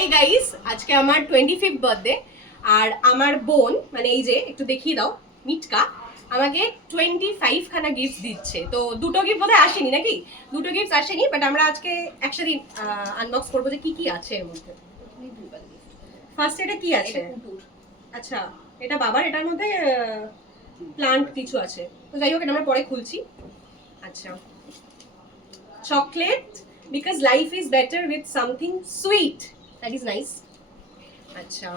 Hi guys, আজকে আমার 25th birthday. আর আমার বোন মানে এই যে একটু দেখিয়ে দাও, মিটকা আমাকে 25 খানা গিফট দিচ্ছে। তো দুটো গিফট বোধহয় আসেনি নাকি, দুটো গিফট আসেনি, বাট আমরা আজকে একসাথে আনবক্স করবো যে কি কি আছে এর মধ্যে। ফার্স্ট এটা কি আছে? আচ্ছা, এটা বাবার, এটার মধ্যে প্লান্ট কিছু আছে। তো যাই হোক, এটা আমরা পরে খুলছি। আচ্ছা, chocolate, because life is better with something sweet. That is nice. আচ্ছা,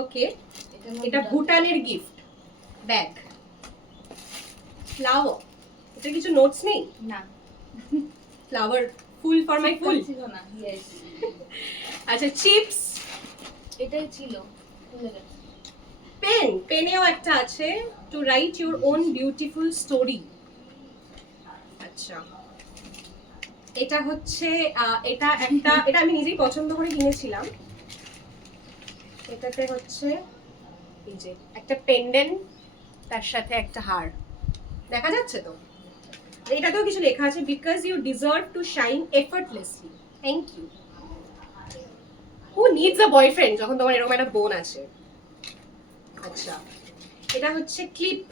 ওকে, এটা ভুটানের গিফট ব্যাগ। ফ্লাওয়ার, এটা কিছু নোটস নেই না, ফ্লাওয়ার ফুল ফর মাই ফুল ছিল না। ইয়েস, আচ্ছা, চিপস, এটাই ছিল, ভুলে গেছি। পেন, পেনেও একটা আছে, to write your own beautiful story. আচ্ছা, এটা হচ্ছে এটা একটা, এটা আমি নিজেই পছন্দ করে কিনেছিলাম। এটাতে হচ্ছে এই যে একটা পেন্ডেন্ট, তার সাথে একটা হার, দেখা যাচ্ছে তো। এটাতেও কিছু লেখা আছে, because you deserve to shine effortlessly, thank you. Who needs a boyfriend যখন তোমার এরকম একটা বোন আছে। আচ্ছা, এটা হচ্ছে ক্লিপ,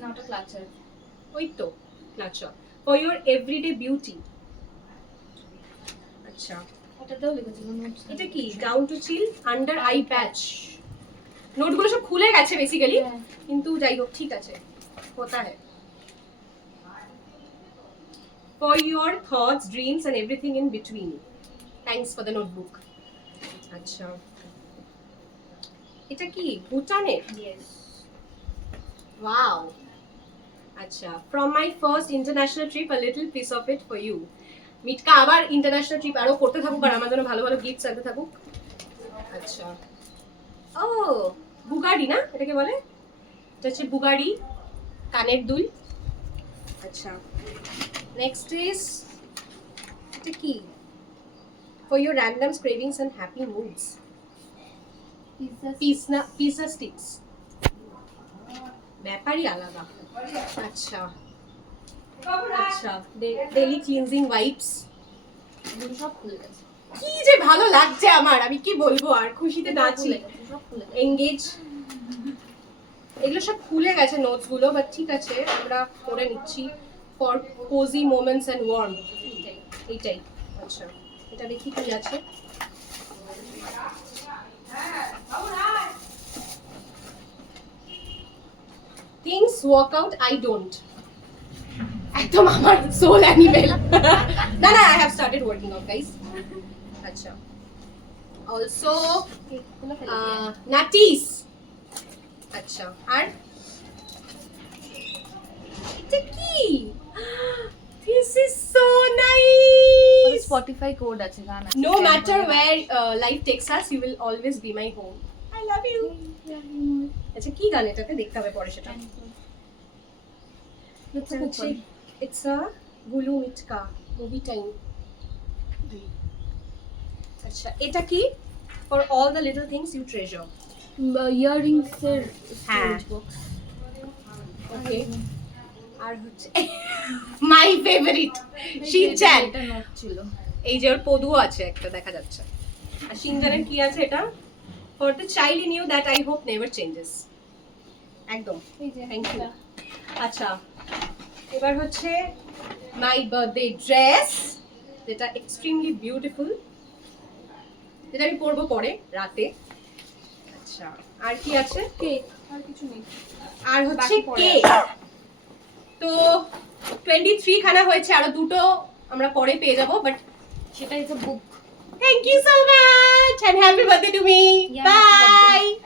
না ওটা ক্লাচার। ওই তো clutcher, for your everyday beauty. আচ্ছা, ওটাতেও লিখেছিল নোটস। এটা কি? Down to chill under eye patch. নোটগুলো সব খুলে গেছে বেসিক্যালি, কিন্তু যাই হোক, ঠিক আছে, হোতা হ্যায়। For your thoughts, dreams and everything in between, thanks for the notebook. আচ্ছা, এটা কি? ভুটানের? ইয়েস। ওয়াও। আচ্ছা, from my first international trip, a little piece of it for you. মিটকা আবার ইন্টারন্যাশনাল ট্রিপ আরো করতে থাকুক আর আমার জন্য ভালো ভালো গিফটস আনতে থাকুক। আচ্ছা, ও বুগাড়ি না, এটাকে বলে? এটা হচ্ছে বুগাড়ি কানের দুল। আচ্ছা, নেক্সট ইজ, এটা কি? For your random cravings and happy moods, pizza sticks, ব্যাপারই আলাদা। আচ্ছা, আচ্ছা, ডেইলি ক্লিনজিং ওয়াইপস। এগুলো সব খুলে গেছে। কি যে ভালো লাগছে আমার, আমি কি বলবো, আর খুশিতে নাচি। সব খুলে গেছে। এঙ্গেজ, এগুলো সব খুলে গেছে নোটস গুলো, বাট ঠিক আছে, আমরা করে নিচ্ছি। For cosy moments and warm, এইটাই। আচ্ছা, এটা দেখি কি আছে। Things work out, I don't. একদম আমার সোল অ্যানিমেল। না না, I have started working out guys. আচ্ছা, অলসো এগুলো ফেলে দিয়ে। নাটিস। আচ্ছা, আর এটা কি? This is so nice. Spotify code আছে, গান আছে। No matter where life takes us, you will always be my home. I love you. আচ্ছা, কি গান এটাতে? দেখতে হবে পরে সেটা। It's a Gulu Mitka movie time. আচ্ছা, এটা কি? For all the little things you treasure. Earrings এর হ্যাঁ। Storage box. ওকে, আর হচ্ছে মাই ফেভারিট শিনচান। এটা নোট ছিল। এই যে ওর পদুও আছে একটা, দেখা যাচ্ছে। আর শিনচানের কি আছে এটা? For the child in you that I hope never changes. একদম, এই যে থ্যাংক ইউ। আচ্ছা, এবার হচ্ছে মাই বার্থডে ড্রেস, যেটা এক্সট্রিমলি বিউটিফুল, যেটা আমি পরবো পরে রাতে। আচ্ছা, আর কি আছে? কেক, আর কিছু নেই। আর হচ্ছে বাকি পরে কেক। তো 23 খানা হয়েছে, আরো দুটো আমরা পরে পেয়ে যাবো, বাট সেটা is a book. Thank you so much and happy birthday to me. Yeah, happy bye. birthday.